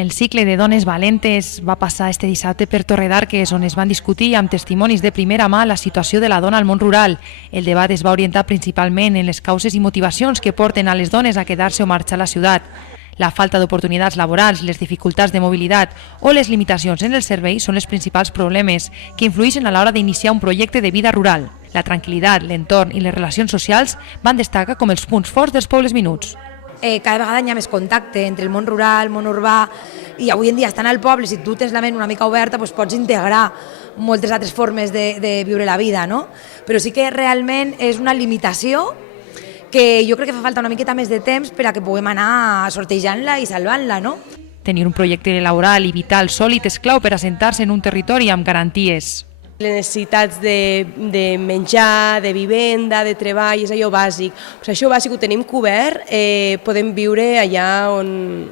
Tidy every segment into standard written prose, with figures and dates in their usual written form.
El cicle de dones valentes va passar este dissabte per Torredarques, on es van discutir amb testimonis de primera mà la situació de la dona al món rural. El debat es va orientar principalment en les causes i motivacions que porten a les dones a quedar-se o marxar a la ciutat. La falta d'oportunitats laborals, les dificultats de mobilitat o les limitacions en el servei són els principals problemes que influeixen a l'hora d'iniciar un projecte de vida rural. La tranquil·litat, l'entorn i les relacions socials van destacar com els punts forts dels pobles minuts. Cada vegada hi ha més contacte entre el món rural, el món urbà, i avui en dia estant al poble, si tu tens la ment una mica oberta, doncs pots integrar moltes altres formes de viure la vida, no? Però sí que realment és una limitació que jo crec que fa falta una miqueta més de temps per a que puguem anar sortejant-la i salvant-la, no? Tenir un projecte laboral i vital sòlid és clau per assentar-se en un territori amb garanties. Les necessitats de menjar, de vivenda, de treball, és allò bàsic. Això bàsic ho tenim cobert, podem viure allà on...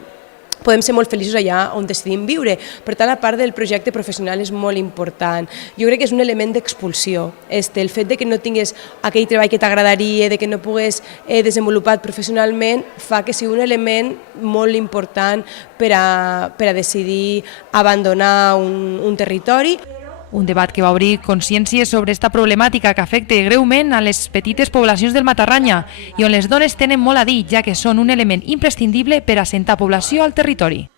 podem ser molt feliços allà on decidim viure. Per tant, la part del projecte professional és molt important. Jo crec que és un element d'expulsió. El fet de que no tingués aquell treball que t'agradaria, de que no pugues desenvolupar professionalment, fa que sigui un element molt important per a decidir abandonar un territori. Un debat que va obrir consciències sobre esta problemàtica que afecta greument a les petites poblacions del Matarranya i on les dones tenen molt a dir, ja que són un element imprescindible per assentar població al territori.